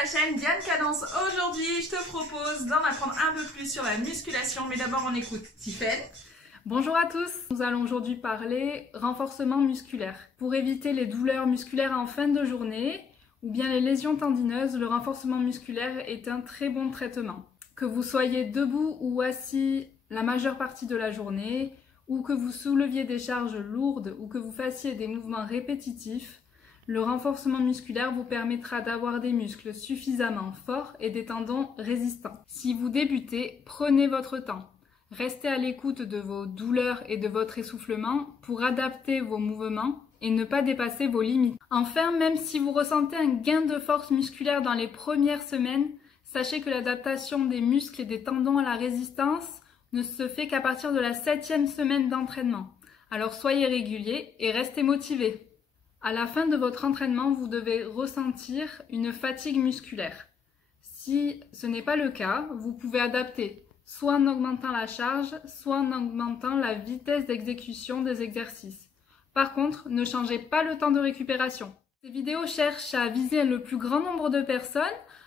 la chaîne Diane Cadence. Aujourd'hui, je te propose d'en apprendre un peu plus sur la musculation, mais d'abord on écoute Tiffaine. Bonjour à tous, nous allons aujourd'hui parler renforcement musculaire. Pour éviter les douleurs musculaires en fin de journée ou bien les lésions tendineuses, le renforcement musculaire est un très bon traitement. Que vous soyez debout ou assis la majeure partie de la journée, ou que vous souleviez des charges lourdes ou que vous fassiez des mouvements répétitifs, le renforcement musculaire vous permettra d'avoir des muscles suffisamment forts et des tendons résistants. Si vous débutez, prenez votre temps. Restez à l'écoute de vos douleurs et de votre essoufflement pour adapter vos mouvements et ne pas dépasser vos limites. Enfin, même si vous ressentez un gain de force musculaire dans les premières semaines, sachez que l'adaptation des muscles et des tendons à la résistance ne se fait qu'à partir de la 7e semaine d'entraînement. Alors soyez réguliers et restez motivés. À la fin de votre entraînement, vous devez ressentir une fatigue musculaire. Si ce n'est pas le cas, vous pouvez adapter, soit en augmentant la charge, soit en augmentant la vitesse d'exécution des exercices. Par contre, ne changez pas le temps de récupération. Ces vidéos cherchent à viser le plus grand nombre de personnes,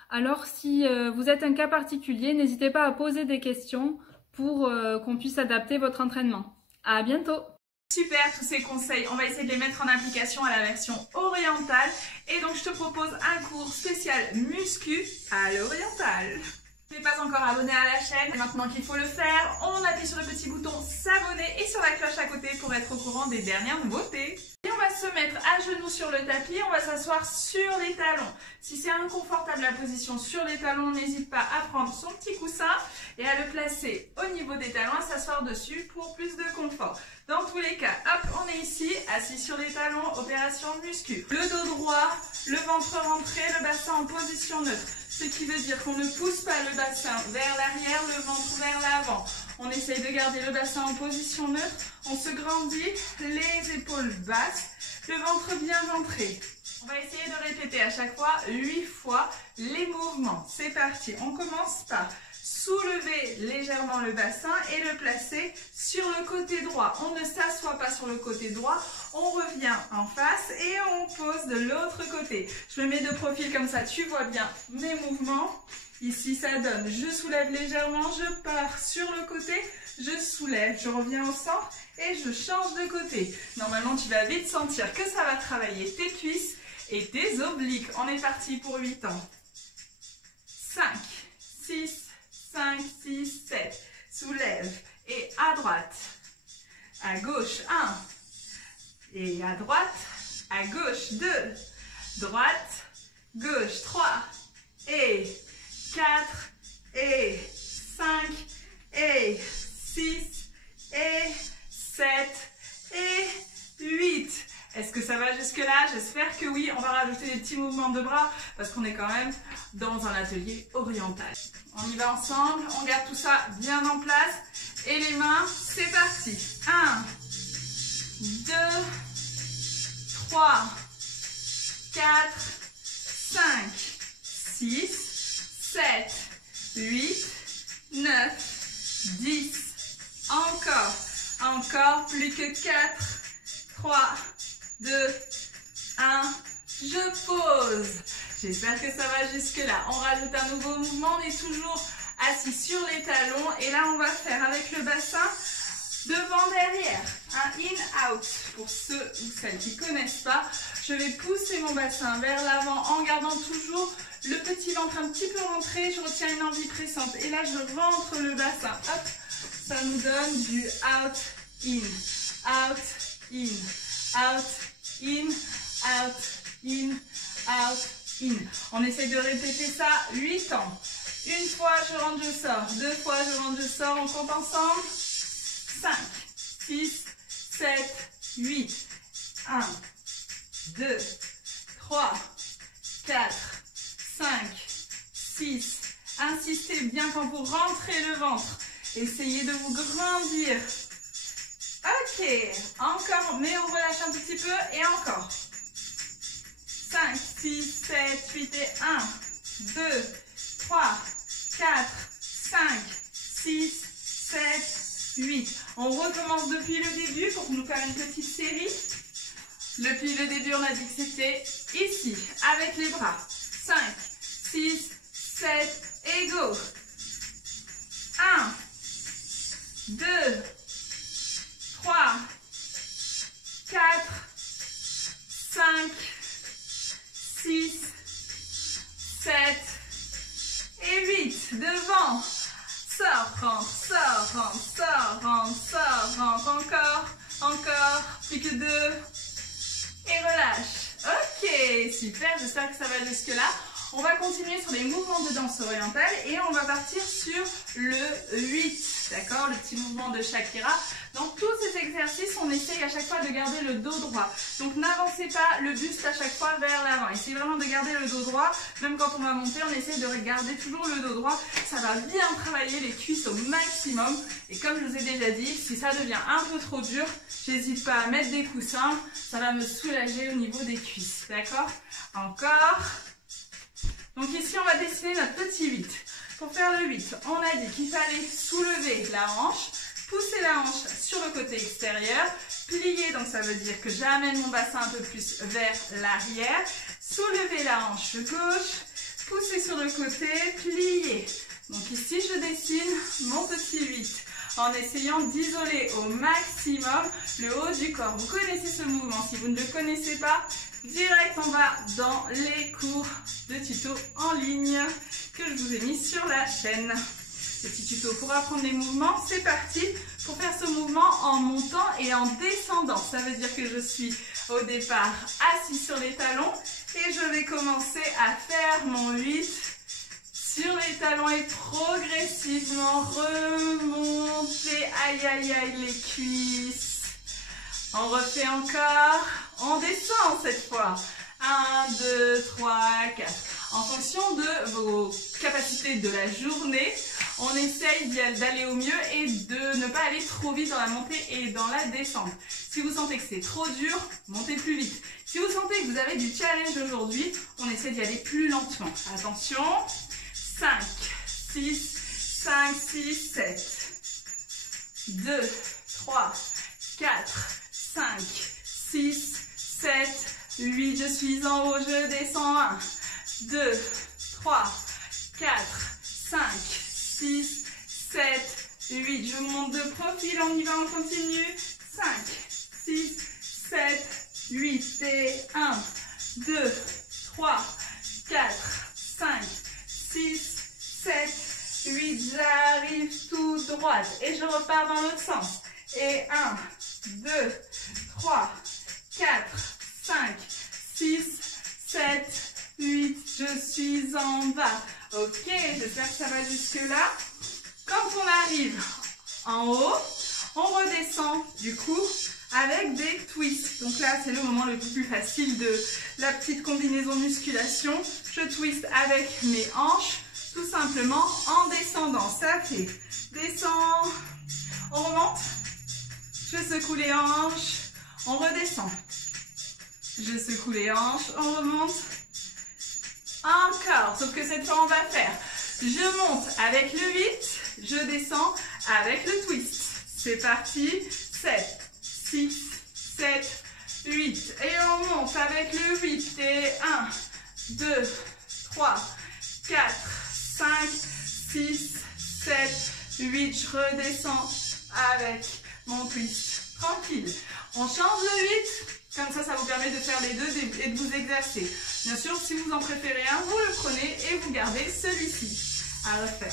alors si vous êtes un cas particulier, n'hésitez pas à poser des questions pour qu'on puisse adapter votre entraînement. À bientôt! Super, tous ces conseils, on va essayer de les mettre en application à la version orientale. Et donc je te propose un cours spécial muscu à l'orientale. Si tu n'es pas encore abonné à la chaîne, maintenant qu'il faut le faire, on appuie sur le petit bouton s'abonner et sur la cloche à côté pour être au courant des dernières nouveautés. Et on va se mettre à genoux sur le tapis, on va s'asseoir sur les talons. Si c'est inconfortable la position sur les talons, n'hésite pas à prendre son petit coussin et à le placer au niveau des talons, à s'asseoir dessus pour plus de confort. Dans tous les cas, hop, on est ici, assis sur les talons, opération muscu. Le dos droit, le ventre rentré, le bassin en position neutre. Ce qui veut dire qu'on ne pousse pas le bassin vers l'arrière, le ventre vers l'avant. On essaye de garder le bassin en position neutre. On se grandit, les épaules basses, le ventre bien ventré. On va essayer de répéter à chaque fois 8 fois les mouvements. C'est parti. On commence par soulever légèrement le bassin et le placer sur le côté droit. On ne s'assoit pas sur le côté droit, on revient en face et on pose de l'autre côté. Je me mets de profil comme ça, tu vois bien mes mouvements. Ici, ça donne, je soulève légèrement, je pars sur le côté, je soulève, je reviens au centre et je change de côté. Normalement, tu vas vite sentir que ça va travailler tes cuisses et tes obliques. On est parti pour 8 ans. 5, 6, 5, 6, 7. Soulève. Et à droite. À gauche, 1. Et à droite. À gauche, 2. Droite. Gauche, 3. Et 4. Et 5. Et 6. Et 7. Et 8. Est-ce que ça va jusque-là? J'espère que oui. On va rajouter des petits mouvements de bras parce qu'on est quand même dans un atelier oriental. On y va ensemble. On garde tout ça bien en place. Et les mains, c'est parti. 1, 2, 3, 4, 5, 6, 7, 8, 9, 10. Encore. Plus que 4, 3, 2, 1, je pose. J'espère que ça va jusque là. On rajoute un nouveau mouvement, on est toujours assis sur les talons et là on va faire avec le bassin devant derrière, un in out. Pour ceux ou celles qui ne connaissent pas, je vais pousser mon bassin vers l'avant en gardant toujours le petit ventre un petit peu rentré. Je retiens une envie pressante et là je rentre le bassin. Hop, ça nous donne du out, in, out, in. Out, in, out, in, out, in. On essaye de répéter ça 8 ans. Une fois, je rentre, je sors. 2 fois, je rentre, je sors. On compte ensemble. 5, 6, 7, 8. 1, 2, 3, 4, 5, 6. Insistez bien quand vous rentrez le ventre. Essayez de vous grandir. Ok, encore, mais on relâche un petit peu et encore. 5, 6, 7, 8 et 1, 2, 3, 4, 5, 6, 7, 8. On recommence depuis le début pour nous faire une petite série. Depuis le début, on a dit que c'était ici, avec les bras. 5, 6, 7 et go. 1, 2, 3, 4, 5, 6, 7 et 8. Devant. Sors, rentre, sors, rentre, sors, rentre, sors, rentre. Encore, encore. Plus que 2. Et relâche. Ok, super. J'espère que ça va jusque-là. On va continuer sur les mouvements de danse orientale et on va partir sur le 8, d'accord, le petit mouvement de Shakira. Dans tous ces exercices, on essaye à chaque fois de garder le dos droit. Donc n'avancez pas le buste à chaque fois vers l'avant. Essayez vraiment de garder le dos droit. Même quand on va monter, on essaye de garder toujours le dos droit. Ça va bien travailler les cuisses au maximum. Et comme je vous ai déjà dit, si ça devient un peu trop dur, j'hésite pas à mettre des coussins. Ça va me soulager au niveau des cuisses, d'accord? Encore. Donc ici, on va dessiner notre petit 8. Pour faire le 8, on a dit qu'il fallait soulever la hanche, pousser la hanche sur le côté extérieur, plier, donc ça veut dire que j'amène mon bassin un peu plus vers l'arrière, soulever la hanche gauche, pousser sur le côté, plier. Donc ici, je dessine mon petit 8 en essayant d'isoler au maximum le haut du corps. Vous connaissez ce mouvement, si vous ne le connaissez pas, direct on va dans les cours de tuto en ligne que je vous ai mis sur la chaîne. Petit tuto pour apprendre les mouvements, c'est parti pour faire ce mouvement en montant et en descendant. Ça veut dire que je suis au départ assis sur les talons et je vais commencer à faire mon 8 sur les talons et progressivement remonter. Aïe aïe aïe les cuisses. On refait encore. On descend cette fois. 1, 2, 3, 4. En fonction de vos capacités de la journée, on essaye d'aller au mieux et de ne pas aller trop vite dans la montée et dans la descente. Si vous sentez que c'est trop dur, montez plus vite. Si vous sentez que vous avez du challenge aujourd'hui, on essaie d'y aller plus lentement. Attention. 5, 6, 5, 6, 7. 2, 3, 4, 5, 6, 7, 8. Je suis en haut, je descends. 1, 2, 3, 4, 5, 6, 7, 8. Je monte de profil, on y va, on continue. 5, 6, 7, 8. Et 1, 2, 3, 4, 5, 6, 7, 8. J'arrive tout droite. Et je repars dans l'autre sens. Et 1, 2, 3, 4, 5, 6, 7, 8. Je suis en bas. Ok, j'espère que ça va jusque là. Quand on arrive en haut, on redescend du coup avec des twists. Donc là, c'est le moment le plus facile de la petite combinaison musculation. Je twiste avec mes hanches, tout simplement en descendant. Ça fait descend, on remonte, je secoue les hanches, on redescend. Je secoue les hanches, on remonte. Encore, sauf que cette fois on va faire, je monte avec le 8, je descends avec le twist. C'est parti, 7, 6, 7, 8. Et on monte avec le 8. Et 1, 2, 3, 4, 5, 6, 7, 8. Je redescends avec mon twist. Tranquille. On change le 8. Comme ça vous permet de faire les deux et de vous exercer. Bien sûr, si vous en préférez un, vous le prenez et vous gardez celui-ci à refaire.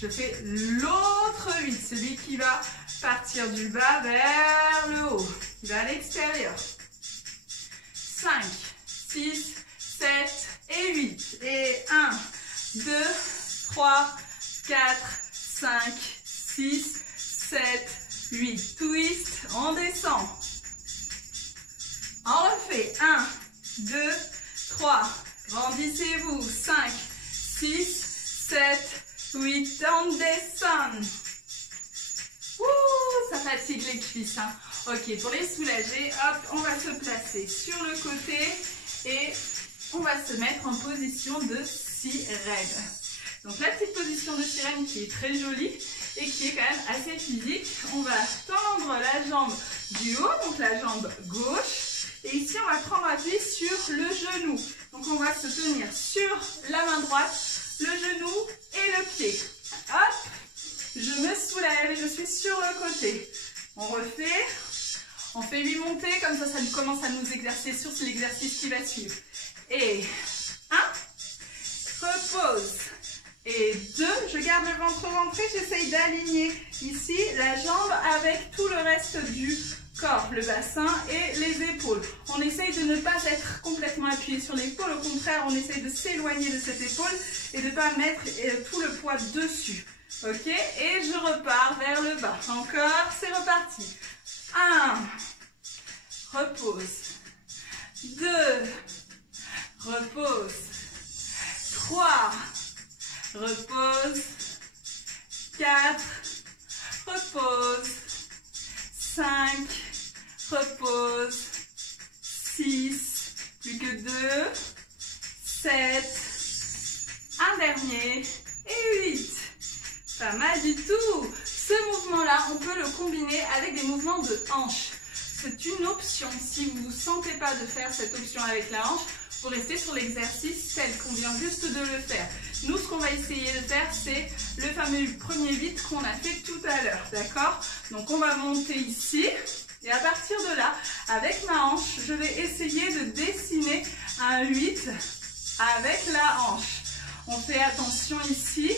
Je fais l'autre 8, celui qui va partir du bas vers le haut, qui va à l'extérieur. 5, 6, 7 et 8. Et 1, 2, 3, 4, 5, 6, 7, 8. Twist, on descend. On refait 1, 2, 3, grandissez-vous, 5, 6, 7, 8, on descend. Ouh, ça fatigue les cuisses. Hein. Ok, pour les soulager, hop, on va se placer sur le côté et on va se mettre en position de sirène. Donc la petite position de sirène qui est très jolie et qui est quand même assez physique. On va tendre la jambe du haut, donc la jambe gauche. Et ici, on va prendre appui sur le genou. Donc on va se tenir sur la main droite, le genou et le pied. Hop, je me soulève et je suis sur le côté. On refait, on fait 8 montées, comme ça commence à nous exercer sur l'exercice qui va suivre. Et 1, repose. Et 2, je garde le ventre rentré, j'essaye d'aligner ici la jambe avec tout le reste du corps, le bassin et les épaules. On essaye de ne pas être complètement appuyé sur l'épaule, au contraire, on essaye de s'éloigner de cette épaule et de ne pas mettre tout le poids dessus. Ok, et je repars vers le bas. Encore, c'est reparti. 1, repose. 2, repose. 3, repose. 4, repose. 5, repose. 6, plus que 2. 7, un dernier. Et 8. Pas mal du tout. Ce mouvement-là, on peut le combiner avec des mouvements de hanche. C'est une option. Si vous ne sentez pas de faire cette option avec la hanche, vous restez sur l'exercice tel qu'on vient juste de le faire. Nous, ce qu'on va essayer de faire, c'est le fameux premier 8 qu'on a fait tout à l'heure. D'accord? Donc, on va monter ici. Et à partir de là, avec ma hanche, je vais essayer de dessiner un 8 avec la hanche. On fait attention ici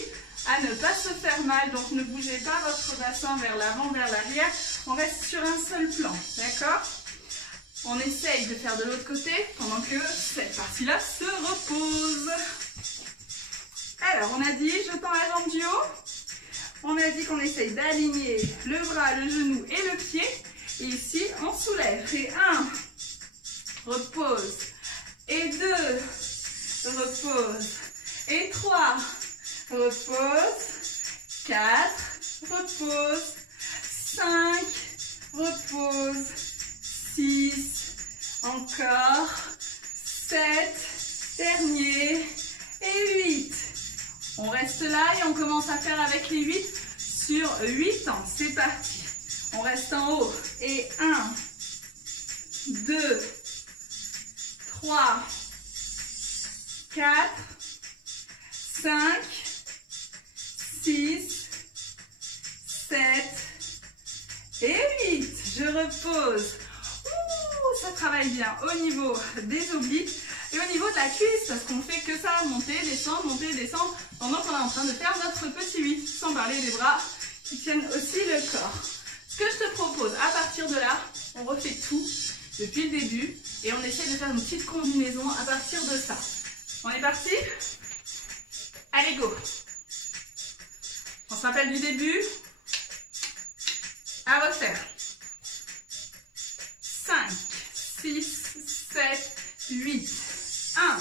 à ne pas se faire mal, donc ne bougez pas votre bassin vers l'avant, vers l'arrière, on reste sur un seul plan, d'accord? On essaye de faire de l'autre côté pendant que cette partie-là se repose. Alors, on a dit, je tends la jambe du haut, on a dit qu'on essaye d'aligner le bras, le genou et le pied, et ici, on soulève, et 1, repose, et 2, repose, et 3, repose, 4, repose, 5, repose, 6, encore, 7, dernier, et 8. On reste là et on commence à faire avec les 8 sur 8 ans. C'est parti. On reste en haut. Et 1, 2, 3, 4, 5, 6, 7 et 8. Je repose. Ouh, ça travaille bien au niveau des obliques et au niveau de la cuisse parce qu'on fait que ça, monter, descendre pendant qu'on est en train de faire notre petit 8, sans parler des bras qui tiennent aussi le corps. Ce que je te propose, à partir de là, on refait tout depuis le début et on essaie de faire une petite combinaison à partir de ça. On est parti? Allez, go! On se rappelle du début. À refaire. 5, 6, 7, 8. 1,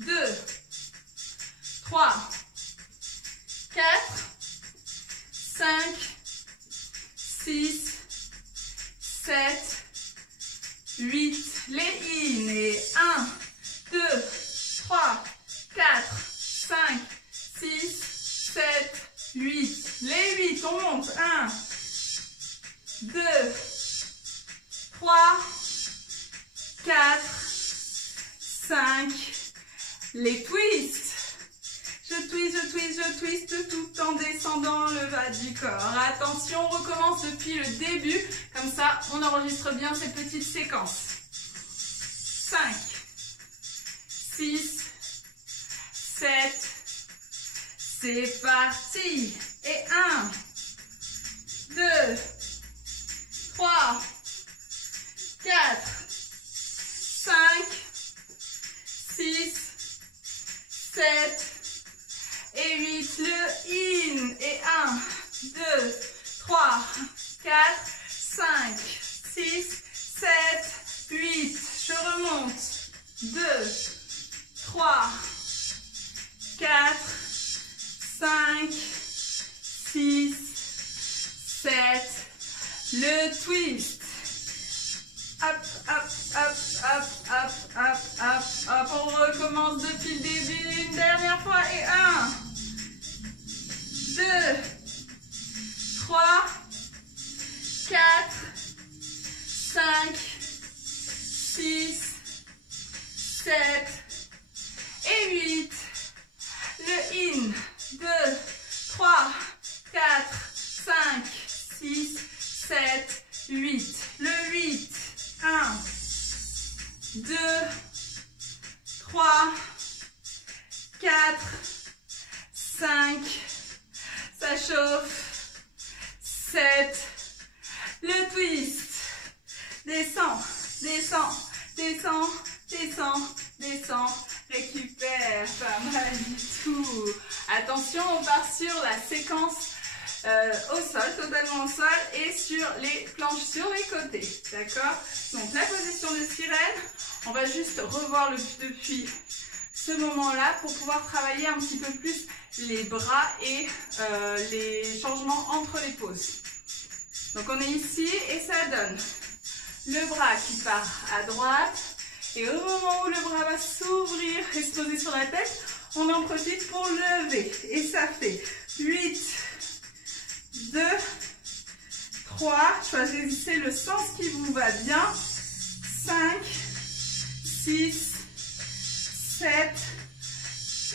2, 3, 4, 5, 6, 7, 8. Les in et 1, 2, 3, 4, 5, 6, 7, 8. Les 8, on monte. 1, 2, 3, 4, 5. Les twists. Je twiste tout en descendant le bas du corps. Attention, on recommence depuis le début. Comme ça, on enregistre bien ces petites séquences. 5, 6, 7. C'est parti. Et 1, 2, 3, 4, 5, 6, 7 et 8. Le in. Et 1, 2, 3, 4, 5, 6, 7, 8. Je remonte. 2, 3, 4, 5, 6, 7. Le twist. Hop, hop, hop, hop, hop, hop, hop, hop. On recommence depuis le début. Une dernière fois. Et 1, 2, 3, 4, 5, 6, 7 3, 4, 5, ça chauffe, 7, le twist, descend, descend, descend, descend, descend, récupère, pas mal du tout. Attention, on part sur la séquence au sol, totalement au sol et sur les planches sur les côtés, d'accord? Donc la position de sirène, on va juste revoir depuis ce moment-là pour pouvoir travailler un petit peu plus les bras et les changements entre les poses. Donc on est ici et ça donne le bras qui part à droite et au moment où le bras va s'ouvrir et se poser sur la tête, on en profite pour lever et ça fait 8, 2, 3, choisissez le sens qui vous va bien, 5, 6, 7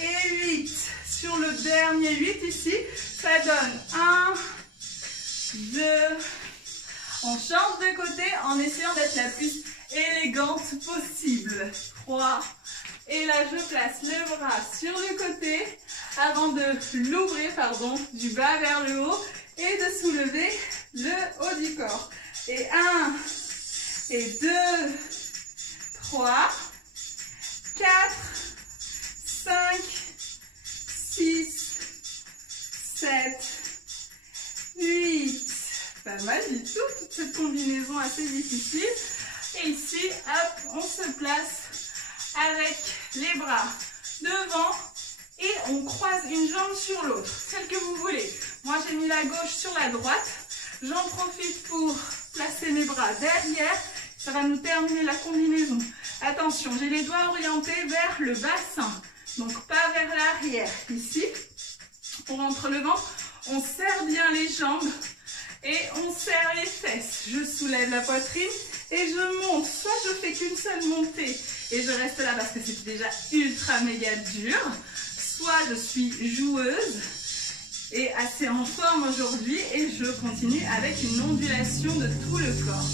et 8. Sur le dernier 8 ici, ça donne 1, 2, on change de côté en essayant d'être la plus élégante possible. 3, et là je place le bras sur le côté avant de l'ouvrir, du bas vers le haut et de soulever le haut du corps. Et 1, et 2, 3, 4, 5, 6, 7, 8. Pas mal du tout, toute cette combinaison assez difficile. Et ici, hop, on se place avec les bras devant et on croise une jambe sur l'autre, celle que vous voulez. Moi, j'ai mis la gauche sur la droite. J'en profite pour placer mes bras derrière. Ça va nous terminer la combinaison. Attention, j'ai les doigts orientés vers le bassin, donc pas vers l'arrière. Ici, on rentre le ventre, on serre bien les jambes et on serre les fesses. Je soulève la poitrine et je monte. Soit je fais qu'une seule montée et je reste là parce que c'est déjà ultra méga dur. Soit je suis joueuse et assez en forme aujourd'hui et je continue avec une ondulation de tout le corps.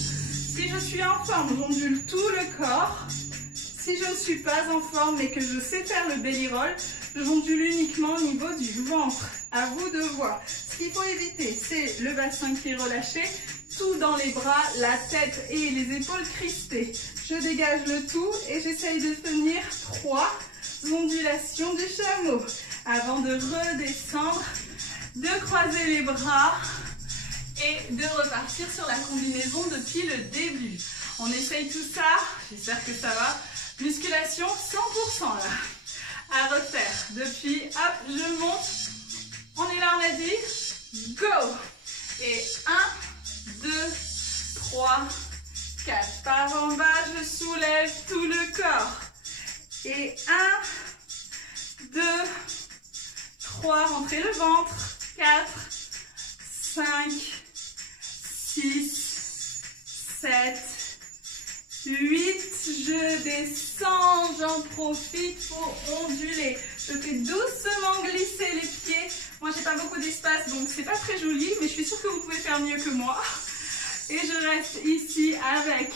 Si je suis en forme, j'ondule tout le corps. Si je ne suis pas en forme et que je sais faire le belly roll, j'ondule uniquement au niveau du ventre. À vous de voir. Ce qu'il faut éviter, c'est le bassin qui est relâché, tout dans les bras, la tête et les épaules crispées. Je dégage le tout et j'essaye de tenir 3 ondulations du chameau avant de redescendre, de croiser les bras et de repartir sur la combinaison depuis le début. On essaye tout ça, j'espère que ça va. Musculation 100% là, à refaire. Depuis, hop, je monte. On est là, on a dit, go! Et 1, 2, 3, 4. Par en bas, je soulève tout le corps. Et 1, 2, 3, rentrez le ventre. 4, 5, 6, 7, 8, je descends, j'en profite pour onduler. Je fais doucement glisser les pieds. Moi, j'ai pas beaucoup d'espace, donc c'est pas très joli, mais je suis sûre que vous pouvez faire mieux que moi. Et je reste ici avec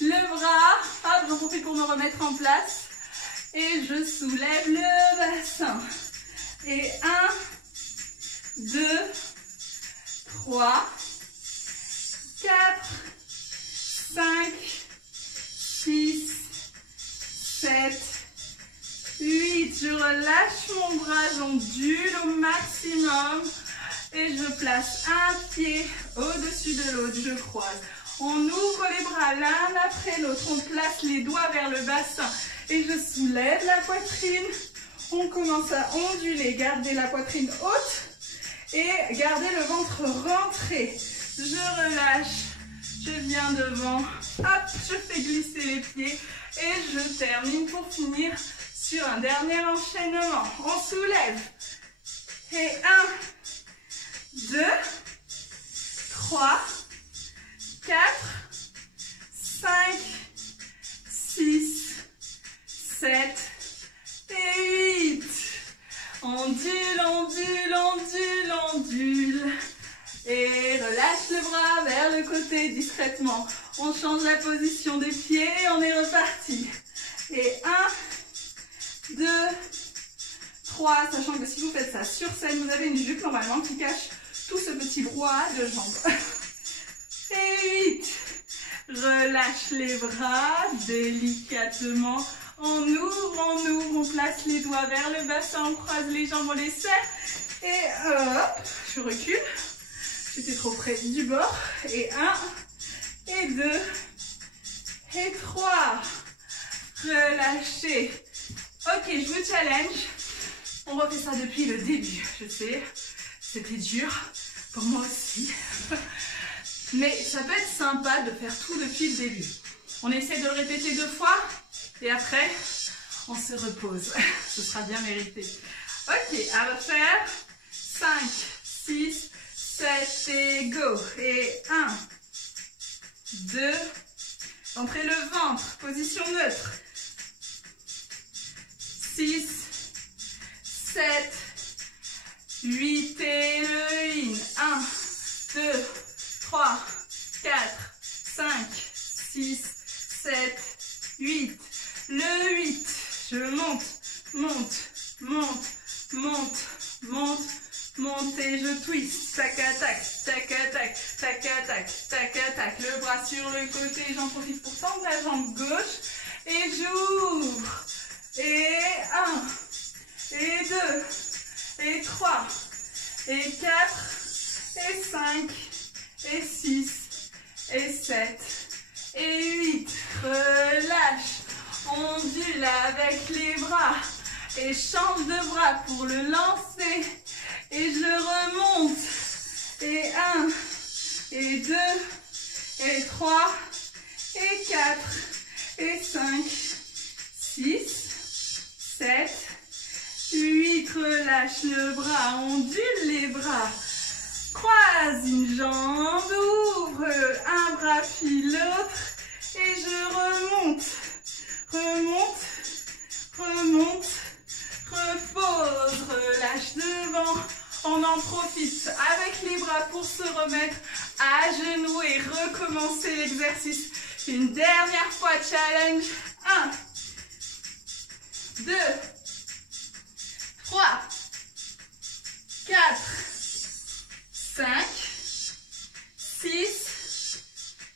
le bras. Hop, j'en profite pour me remettre en place. Et je soulève le bassin. Et 1, 2, 3, 4, 5, 6, 7, 8. Je relâche mon bras, j'ondule au maximum. Et je place un pied au-dessus de l'autre, je croise. On ouvre les bras l'un après l'autre, on place les doigts vers le bassin. Et je soulève la poitrine. On commence à onduler, gardez la poitrine haute. Et gardez le ventre rentré. Je relâche, je viens devant. Hop, je fais glisser les pieds. Et je termine pour finir sur un dernier enchaînement. On soulève. Et 1, 2, 3, 4, 5, 6, 7 et 8. Ondule, ondule, ondule, ondule. Et relâche le bras vers le côté discrètement. On change la position des pieds et on est reparti. Et 1, 3, sachant que si vous faites ça sur scène, vous avez une jupe normalement qui cache tout ce petit brouhaha de jambes. Et 8. Relâche les bras délicatement. On ouvre, on place les doigts vers le bassin, on croise les jambes, on les serre. Et hop, je recule. J'étais trop près du bord. Et 1, et 2, et 3. Relâchez. Ok, je vous challenge. On refait ça depuis le début. Je sais, c'était dur. Pour moi aussi. Mais ça peut être sympa de faire tout depuis le début. On essaie de le répéter 2 fois. Et après, on se repose. Ce sera bien mérité. Ok, à refaire. 5, 6, 7 et go. Et 1, 2. Entrez le ventre. Position neutre. 6, 7, 8 et le in. 1, 2, 3, 4, 5, 6, 7, 8. Le 8, je monte, monte, monte, monte, monte, monte et je twist. Tac, attaque, tac, attaque, tac, attaque, tac, attaque. Le bras sur le côté, j'en profite pour tendre la jambe gauche. Et j'ouvre. Et 1, et 2, et 3, et 4, et 5, et 6, et 7, et 8. Relâche. Ondule avec les bras et change de bras pour le lancer et je remonte et 1 et 2 et 3 et 4 et 5 6 7 8. Relâche le bras, ondule les bras, croise une jambe, ouvre un bras puis l'autre et je remonte. Remonte, remonte, repose, relâche devant. On en profite avec les bras pour se remettre à genoux et recommencer l'exercice. Une dernière fois, challenge. 1, 2, 3, 4, 5, 6,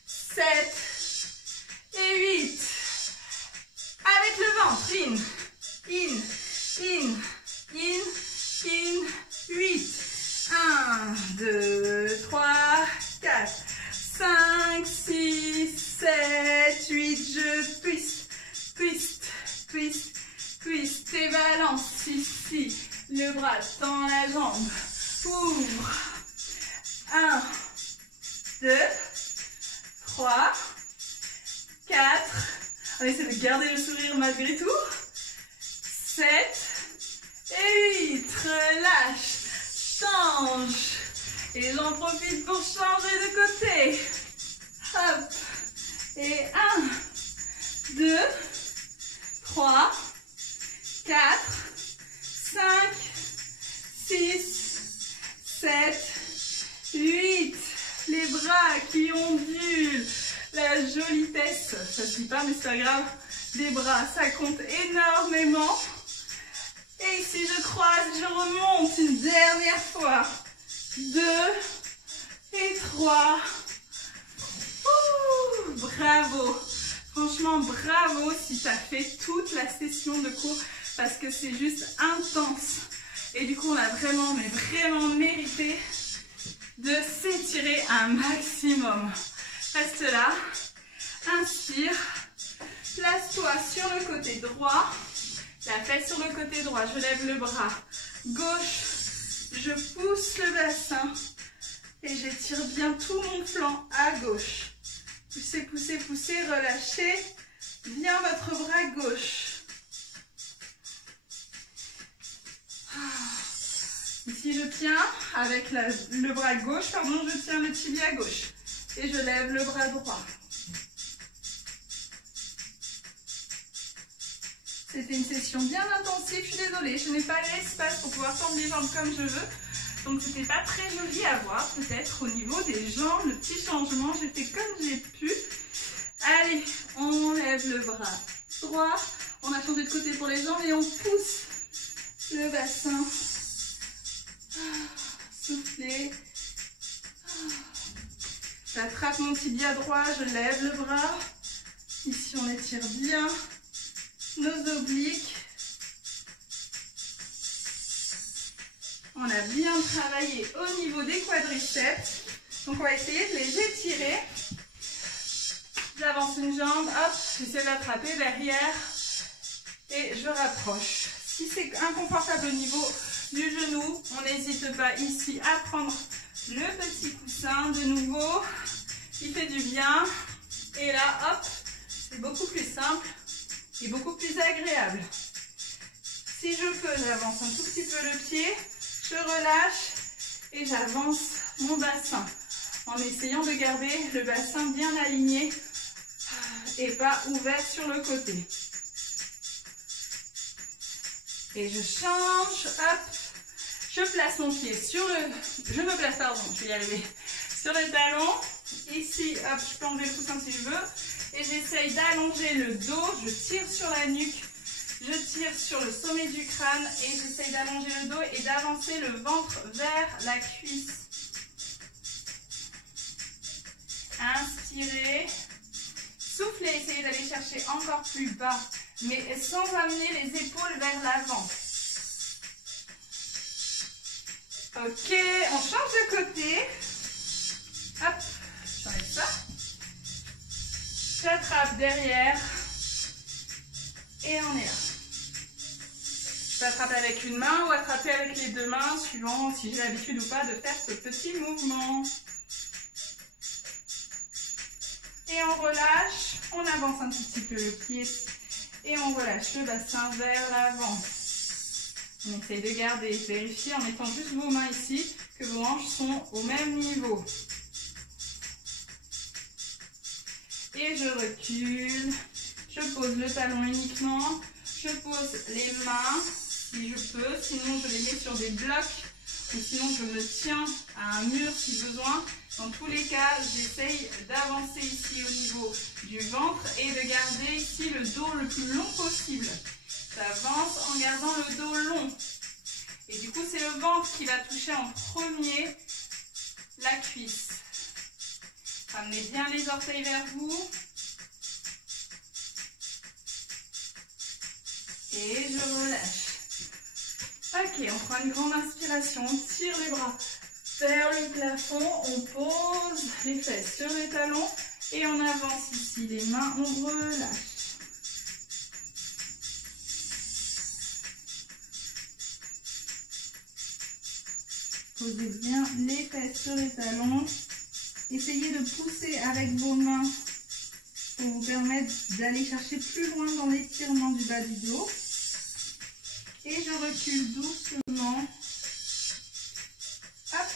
7 et 8. Avec le ventre, in, 8. 1, 2, 3, 4, 5, 6, 7, 8. Je twist, twist, twist, twist. Et balance ici. Le bras dans la jambe. Ouvre. 1, 2, 3, 4. On essaie de garder le sourire malgré tout. 7 et 8. Relâche. Change. Et j'en profite pour changer de côté. Hop. Et 1, 2, 3, 4, 5, 6, 7, 8. Les bras qui ondulent. La jolie tête, ça se dit pas mais c'est pas grave, des bras, ça compte énormément. Et ici je croise, je remonte une dernière fois. 2 et 3. Ouh, bravo. Franchement, bravo si tu as fait toute la session de cours parce que c'est juste intense. Et du coup, on a vraiment, mais vraiment mérité de s'étirer un maximum. Reste là, inspire, place-toi sur le côté droit, la tête sur le côté droit, je lève le bras gauche, je pousse le bassin et j'étire bien tout mon flanc à gauche. Poussez, poussez, poussez, relâchez bien votre bras gauche. Ici je tiens avec le bras gauche, pardon, je tiens le tibia gauche. Et je lève le bras droit. C'était une session bien intensive, je suis désolée, je n'ai pas l'espace pour pouvoir tendre les jambes comme je veux. Donc c'était pas très joli à voir, peut-être au niveau des jambes, le petit changement, j'ai fait comme j'ai pu. Allez, on lève le bras droit, on a changé de côté pour les jambes et on pousse le bassin. Souffler. J'attrape mon tibia droit, je lève le bras. Ici, on étire bien nos obliques. On a bien travaillé au niveau des quadriceps. Donc, on va essayer de les étirer. J'avance une jambe, hop, j'essaie d'attraper derrière et je rapproche. Si c'est inconfortable au niveau du genou, on n'hésite pas ici à prendre le petit coussin de nouveau qui fait du bien. Et là, hop, c'est beaucoup plus simple et beaucoup plus agréable. Si je peux, j'avance un tout petit peu le pied, je relâche et j'avance mon bassin en essayant de garder le bassin bien aligné et pas ouvert sur le côté. Et je change, hop, je place mon pied sur le... Je me place, pardon, je vais y arriver. Sur le talon. Ici, hop, je peux enlever le coussin si je veux. Et j'essaye d'allonger le dos, je tire sur la nuque, je tire sur le sommet du crâne et j'essaye d'allonger le dos et d'avancer le ventre vers la cuisse. Inspirez. Soufflez, essayez d'aller chercher encore plus bas, mais sans amener les épaules vers l'avant. Ok, on change de côté. Hop, j'enlève ça. J'attrape derrière. Et on est là. Je peux attraper avec une main ou attraper avec les deux mains, suivant si j'ai l'habitude ou pas de faire ce petit mouvement. Et on relâche, on avance un tout petit peu le pied et on relâche le bassin vers l'avant. On essaye de garder, vérifiez en mettant juste vos mains ici que vos hanches sont au même niveau. Et je recule, je pose le talon uniquement, je pose les mains si je peux, sinon je les mets sur des blocs ou sinon je me tiens à un mur si besoin. Dans tous les cas, j'essaye d'avancer ici au niveau du ventre et de garder ici le dos le plus long possible. J'avance en gardant le dos long. Et du coup, c'est le ventre qui va toucher en premier la cuisse. Ramenez bien les orteils vers vous. Et je relâche. Ok, on prend une grande inspiration, on tire les bras vers le plafond, on pose les fesses sur les talons et on avance ici les mains, on relâche. Posez bien les fesses sur les talons. Essayez de pousser avec vos mains pour vous permettre d'aller chercher plus loin dans l'étirement du bas du dos. Et je recule doucement. Hop.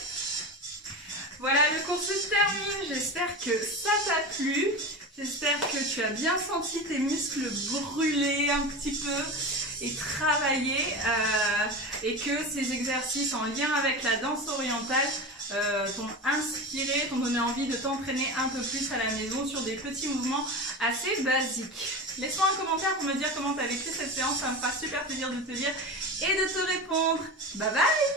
Voilà, le cours se termine. J'espère que ça t'a plu. J'espère que tu as bien senti tes muscles brûler un petit peu et travailler. Et que ces exercices en lien avec la danse orientale t'ont inspiré, t'ont donné envie de t'entraîner un peu plus à la maison sur des petits mouvements assez basiques. Laisse-moi un commentaire pour me dire comment tu as vécu cette séance, ça me fera super plaisir de te lire et de te répondre. Bye bye!